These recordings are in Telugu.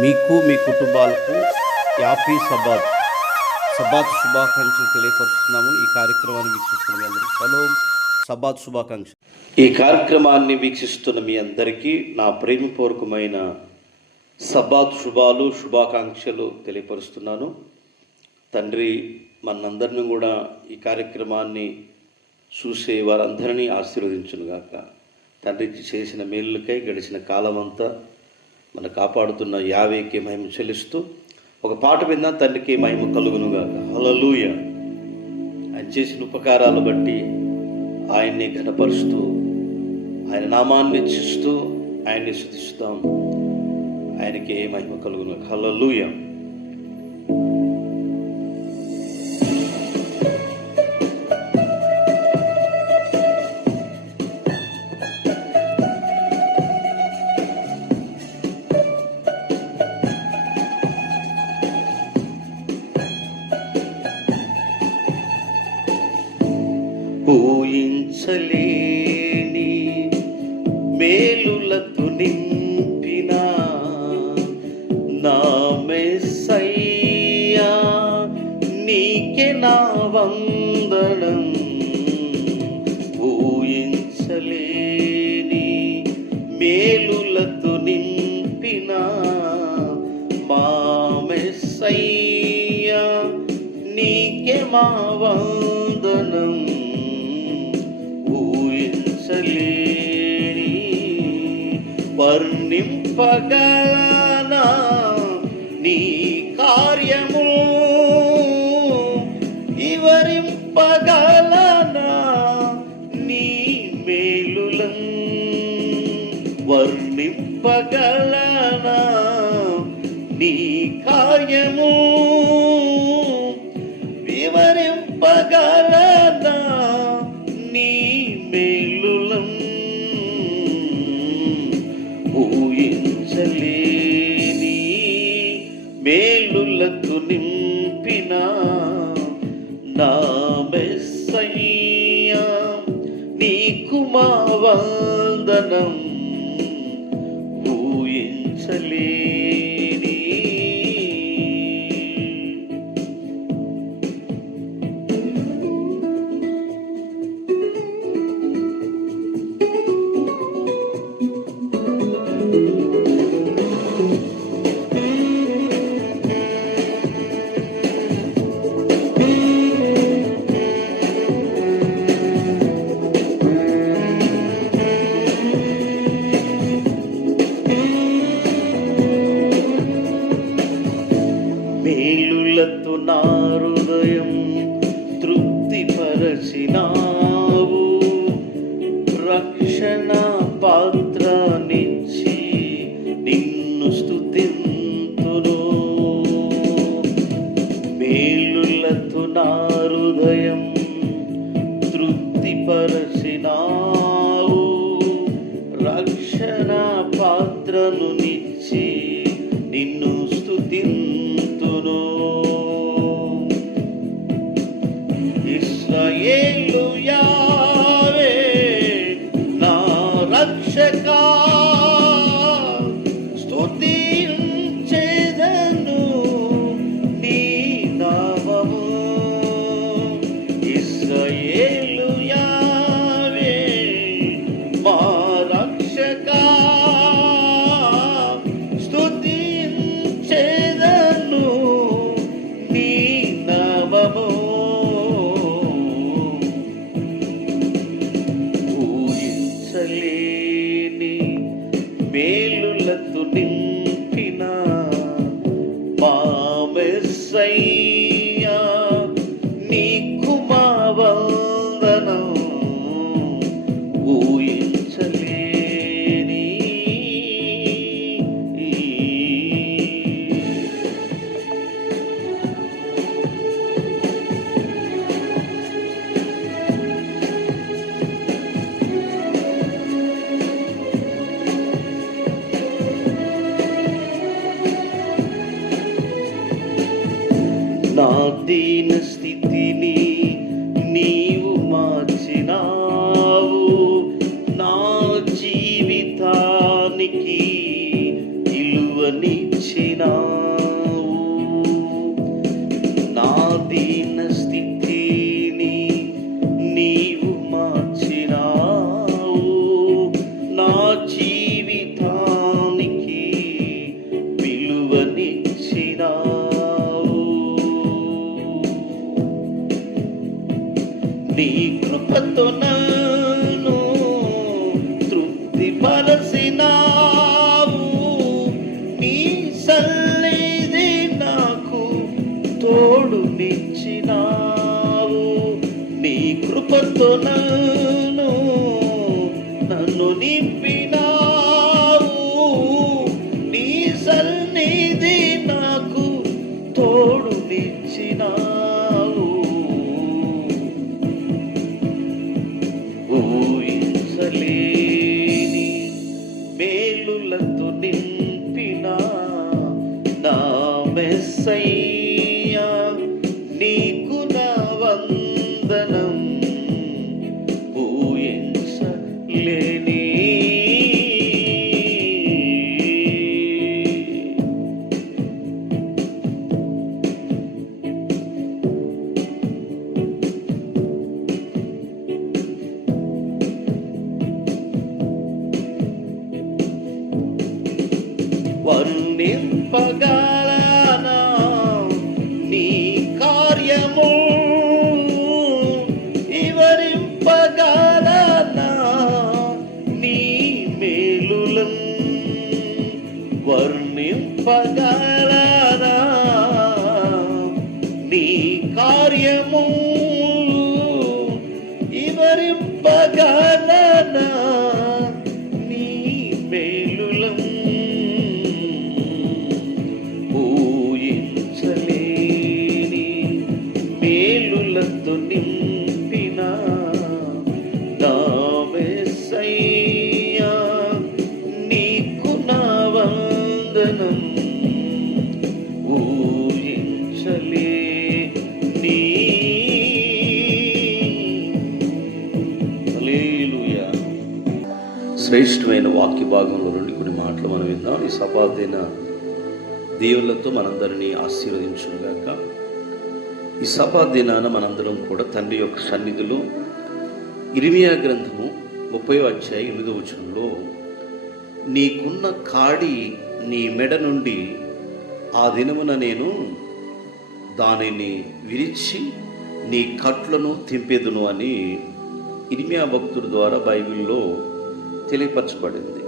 మీకు మీ కుటుంబాలకు యాపీ సబాత్ శుభాకాంక్షలు తెలియపరుస్తున్నాము. ఈ కార్యక్రమాన్ని వీక్షిస్తున్న మీ అందరికీ షలోమ్ సబాత్ శుభాకాంక్షలు. ఈ కార్యక్రమాన్ని వీక్షిస్తున్న మీ అందరికీ నా ప్రేమపూర్వకమైన సబాత్ శుభాకాంక్షలు తెలియపరుస్తున్నాను. తండ్రి మనందరినీ కూడా ఈ కార్యక్రమాన్ని చూసే వారందరినీ ఆశీర్వదించునుగాక. తండ్రికి చేసిన మేలులకై గడిచిన కాలమంతా మన కాపాడుతున్న యావేకి మహిమ చెల్లిస్తూ ఒక పాట విందాం. తండ్రికి మహిమ కలుగునుగాక. హల్లెలూయా. ఆయన చేసిన ఉపకారాలు బట్టి ఆయన్ని ఘనపరుస్తూ ఆయన నామాన్ని హెచ్చిస్తూ ఆయన్ని స్తుతిస్తాం. ఆయనకి మహిమ కలుగునుగాక. హల్లెలూయా. ఊహించలేని మేలులతో నింపిన నా మెస్సయ్యా, నీకే నా వందనం. ఊహించలేని మేలులతో నింపిన మా మెస్సయ్యా, నీకే మా వందనం. వర్ణింపగలనా నీ కార్యము, వివరింపగలనా నీ మేలులం. వర్ణింపగలనా నీ కార్యము, వివరింపగలనా నీ మేలులం. ఊహించలేని మేలులతో నింపిన నా మెస్సయ్యా, నీకు మా వందనం. ఊహించలేని మేలులతో నా హృదయం తృప్తిపరచినావు. రక్షణ పాత్రనిచ్చి నిన్ను స్తుతింతును. మేలులతో నా హృదయం తృప్తిపరచినావు. రక్షణ పాత్రను నిచ్చి నిన్ను స్తుతింతును. ఇశ్రాయేలు యావే నా రక్షకా, స్తుతించెదను నీ నామము. ఇశ్రాయేలు యావే మా రక్షకా, స్తుతించెదను నీ నామము. ఊహించలేని మేలులతో నింపిన మా మెస్సయ్యా, నీకు మా వందనం. ఊహించలేని నా దీన స్థితిని నీవు మార్చినావు. నా జీవితానికి ఇలువని నా దీన స్థితిని నీవు మార్చినావు, నా జీవితానికి విలువనిచ్చినావు. నీ కృపతో నన్ను తృప్తిపరచినావు, నీ సన్నిధి నాకు తోడునిచ్చినావు. నీ కృపతో నన్ను నింపినావు, నీ సన్నిధి నాకు తోడునిచ్చినావు. ఊహించలేని మేలులతో నింపిన నా మెస్సయ్యా, నీకు నా వందనం. ఊహించలేని వర్ణింపగలనా నీ కార్యము, వివరింపగలనా నీ మేలులను, వర్ణింపగలనా నీ కార్యము, వివరింపగలనా నీ మేలులను. ఊహించలేని మేలులతో నింపిన నా మెస్సయ్యా, నీకు నా వందనం. ఊహించలేని. హల్లెలూయా. శ్రేష్టమైన వాక్య భాగంలో నుండి కొన్ని మాటలు మనం విందాం. ఈ సభాదిన దేవుళ్ళతో మనందరినీ ఆశీర్వదించుగాక. ఈ సభా దినాన మనందరం కూడా తండ్రి యొక్క సన్నిధిలో ఇర్మియా గ్రంథము 30వ అధ్యాయం 8వ వచనంలో, నీకున్న కాడి నీ మెడ నుండి ఆ దినమున నేను దానిని విరిచి నీ కట్లను తెంపెదును అని ఇర్మియా భక్తుడి ద్వారా బైబిల్లో తెలియపరచబడింది.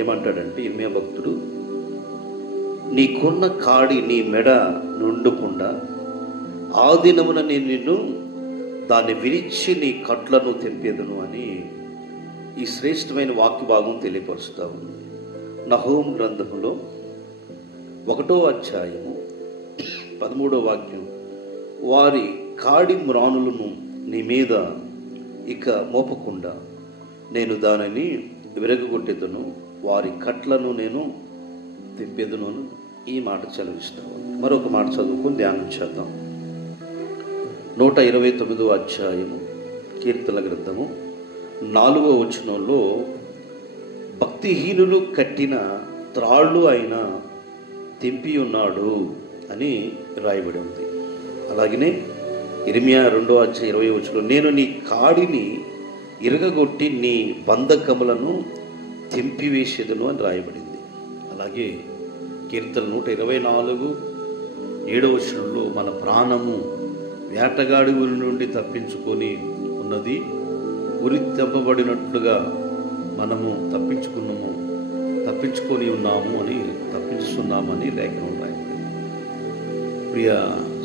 ఏమంటాడంటే ఇర్మియా భక్తుడు, నీకున్న కాడి నీ మెడ నుండకుండా ఆ దినమున నేను నిన్ను దాన్ని విరిచి నీ కట్లను తెంపేదను అని ఈ శ్రేష్టమైన వాక్య భాగం తెలియపరుస్తూ ఉంది. నహూము గ్రంథంలో 1వ అధ్యాయము 13వ వాక్యం, వారి కాడి మ్రానులను నీ మీద ఇక మోపకుండా నేను దానిని విరగొట్టేదను, వారి కట్లను నేను తెంపేదను. ఈ మాట చదివిస్తాను. మరొక మాట చదువుకుని ధ్యానం చేద్దాం. 129వ అధ్యాయము కీర్తన గ్రంథము 4వ వచనంలో, భక్తిహీనులు కట్టిన త్రాళ్ళు అయిన తెంపి ఉన్నాడు అని రాయబడి ఉంది. అలాగనే ఇర్మియా 2వ అధ్యాయం 20వ వచనంలో, నేను నీ కాడిని ఇరగగొట్టి నీ బంధకములను తెంపివేసేదను అని రాయబడింది. అలాగే కీర్తన 124 7వ వచనంలో, మన ప్రాణము వేటగాడి ఊరి నుండి తప్పించుకొని ఉన్నది, ఉరి తెంపబడినట్లుగా మనము తప్పించుకొని తప్పించుతున్నామని లేఖనం రాయబడింది. ప్రియ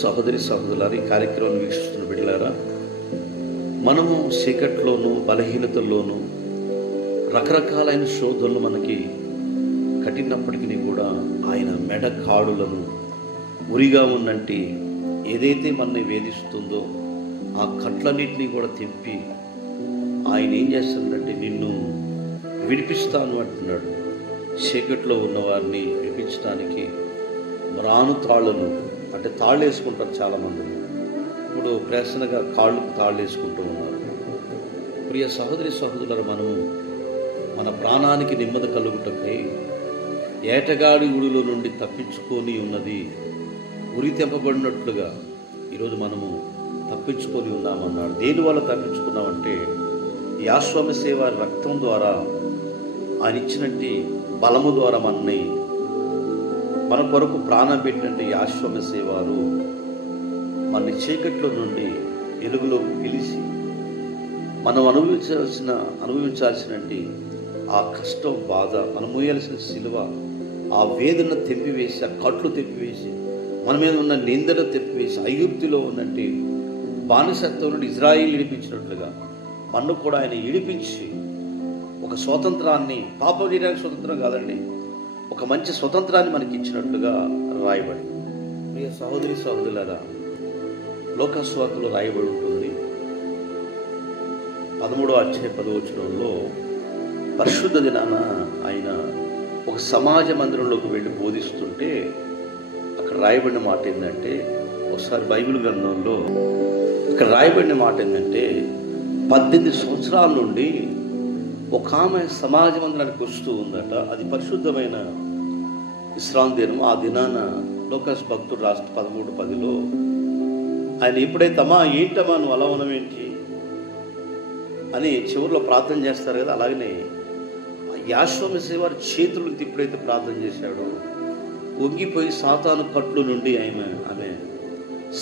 సహోదరి సహోదరులారా, ఈ కార్యక్రమాన్ని వీక్షిస్తున్న బిడ్డలారా, మనము చీకట్లోనూ బలహీనతల్లోనూ రకరకాలైన శోధనలు మనకి కట్టినప్పటికీ కూడా ఆయన మెడ కాడులను ఉరిగా ఉన్నంటి ఏదైతే మనని వేధిస్తుందో ఆ కట్లన్నింటినీ కూడా తెంపి ఆయన ఏం చేస్తాడంటే నిన్ను విడిపిస్తాను అంటున్నాడు. చీకట్లో ఉన్నవారిని విడిపించడానికి మ్రాను తాళ్ళను, అంటే తాళ్ళు వేసుకుంటారు చాలామంది. ఇప్పుడు ప్రశ్నగా కాళ్ళకు తాళ్ళు వేసుకుంటూ ఉన్నారు. ప్రియ సహోదరి సహోదరులు, మనము మన ప్రాణానికి నెమ్మది కలుగుటకై ఏటగాడి ఊడిలో నుండి తప్పించుకొని ఉన్నది ఉరి తెంపబడినట్లుగా ఈరోజు మనము తప్పించుకొని ఉన్నామన్నాడు. దేనివల్ల తప్పించుకున్నామంటే యాశ్వమశే వారి రక్తం ద్వారా, ఆయన ఇచ్చినట్టు బలము ద్వారా మన కొరకు ప్రాణం పెట్టినట్టు యాశ్వమశే వారు మన చీకట్లో నుండి వెలుగులోకి పిలిచి మనం అనుభవించాల్సినటువంటి ఆ కష్టం, బాధ, మనం మోయాల్సిన సిలువ, ఆ వేదన తెంపివేసి, ఆ కట్లు తెంపివేసి, మన మీద ఉన్న నిందను తెంపివేసి, ఐగుప్తులో ఉన్నట్టు బానిసత్వం నుండి ఇజ్రాయిల్ ఇడిపించినట్లుగా మన్ను కూడా ఆయన ఇడిపించి ఒక స్వాతంత్రాన్ని, పాపం చేయడానికి స్వతంత్రం కాదండి, ఒక మంచి స్వతంత్రాన్ని మనకి ఇచ్చినట్లుగా రాయబడి. ప్రియ సహోదరి సహోదరులారా, లోకస్వార్తలో రాయబడి ఉంటుంది 13వ అధ్యాయం 10వ వచనంలో పరిశుద్ధ దినాన ఆయన ఒక సమాజ మందిరంలోకి వెళ్ళి బోధిస్తుంటే అక్కడ రాయబడిన మాట ఏంటంటే, ఒకసారి బైబిల్ గ్రంథంలో ఇక్కడ రాయబడిన మాట ఏంటంటే, 18 సంవత్సరాల నుండి ఒక ఆమె సమాజ మందిరానికి వస్తూ ఉందట. అది పరిశుద్ధమైన విశ్రాంతి దినం. ఆ దినాన లోకాస్ భక్తుడు రాష్ట్ర 13:10లో ఆయన ఎప్పుడైతే ఏంటమ్మా నువ్వు అలా ఉన్నవేంటి అని చివరిలో ప్రార్థన చేస్తారు కదా, అలాగనే యాశ్వమశే వారి చేతులు ఎప్పుడైతే ప్రార్థన చేశాడో వంగిపోయి సాతాను కట్లు నుండి ఆమె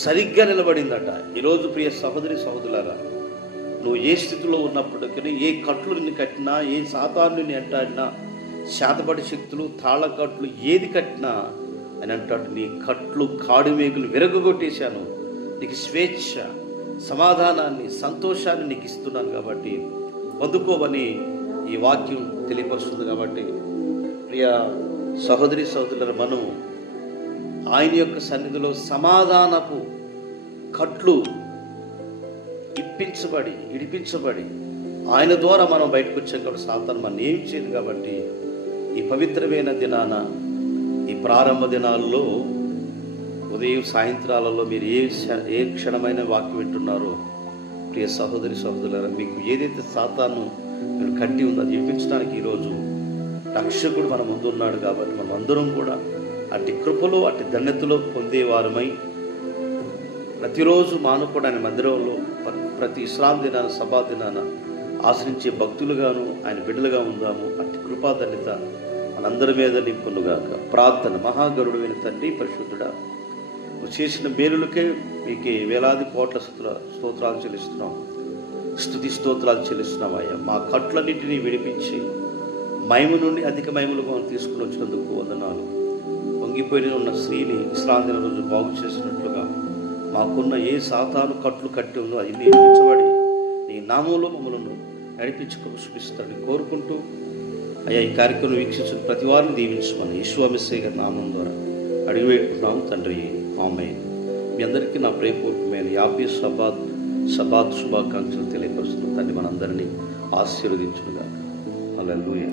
సరిగ్గా నిలబడిందట. ఈరోజు ప్రియ సహోదరి సహోదరులారా, నువ్వు ఏ స్థితిలో ఉన్నప్పటికీ, ఏ కట్లు నిన్ను కట్టినా, ఏ సాతాను నిన్ను ఎంటాడినా, శాతపడి శక్తులు, తాళకట్లు ఏది కట్టినా అని అంటాడు, నీ కట్లు కాడిమేకులు విరగొట్టేశాను, నీకు స్వేచ్ఛ, సమాధానాన్ని, సంతోషాన్ని నీకు ఇస్తున్నాను కాబట్టి పొందుకోవని ఈ వాక్యం తెలియపరుస్తుంది. కాబట్టి ప్రియ సహోదరి సహోదరుల, మనము ఆయన యొక్క సన్నిధిలో సమాధానపు కట్లు ఇడిపించబడి ఆయన ద్వారా మనం బయటకు వచ్చాం కాబట్టి సాతాను మనం ఏం చేయదు. కాబట్టి ఈ పవిత్రమైన దినాన, ఈ ప్రారంభ దినాల్లో ఉదయం సాయంత్రాలలో మీరు ఏ క్షణమైన వాక్యం వింటున్నారో ప్రియ సహోదరి సహోదరులారా, మీకు ఏదైతే సాతాను మీరు కట్టి ఉందో అది విడిపించడానికి ఈరోజు రక్షకుడు మన ముందు ఉన్నాడు. కాబట్టి మనం అందరం కూడా అట్టి కృపలో, అట్టి ధన్యతలో పొందేవారమై ప్రతిరోజు మానుకోవడానికి మందిరంలో ప్రతి ఇస్లాం దినాన, సభా దినాన ఆశ్రయించే భక్తులుగాను ఆయన బిడ్డలుగా ఉందాము. అట్టి కృపా ధన్యత మనందరి మీద నింపునుగాక. ప్రార్థన. మహాగరుడైన తండ్రి, పరిశుద్ధుడా, నువ్వు చేసిన మేలులకే మీకే వేలాది కోట్ల స్తోత్రాలు చెల్లిస్తున్నాం, స్తుతి స్తోత్రాలు చెల్లిస్తున్నాం. అయ్యా, మా కట్లన్నింటినీ విడిపించి మహిమ నుండి అధిక మహిమలుగా మనం తీసుకుని వచ్చినందుకు వందనాలు. వంగిపోయిన ఉన్న స్త్రీని విశ్రాంతి రోజు బాగు చేసినట్లుగా మాకున్న ఏ సాతాను కట్లు కట్టి ఉందో అన్ని విడిపించబడి నీ నామంలో మమ్మల్ని నడిపించుకొని చూపిస్తాడని కోరుకుంటూ, అయ్యా, ఈ కార్యక్రమం వీక్షించిన ప్రతి వారిని దీవించమని యేసుమసీహు గారి నామం ద్వారా అడిగిపెట్టుకున్నాము తండ్రి, ఆమేన్. మీ అందరికీ నా ప్రేమపూర్వకమైన 50 సబాత్ శుభాకాంక్షలు తెలియపరుస్తున్నాను. తండ్రి మనందరినీ ఆశీర్వదించునుగాక. హల్లెలూయా.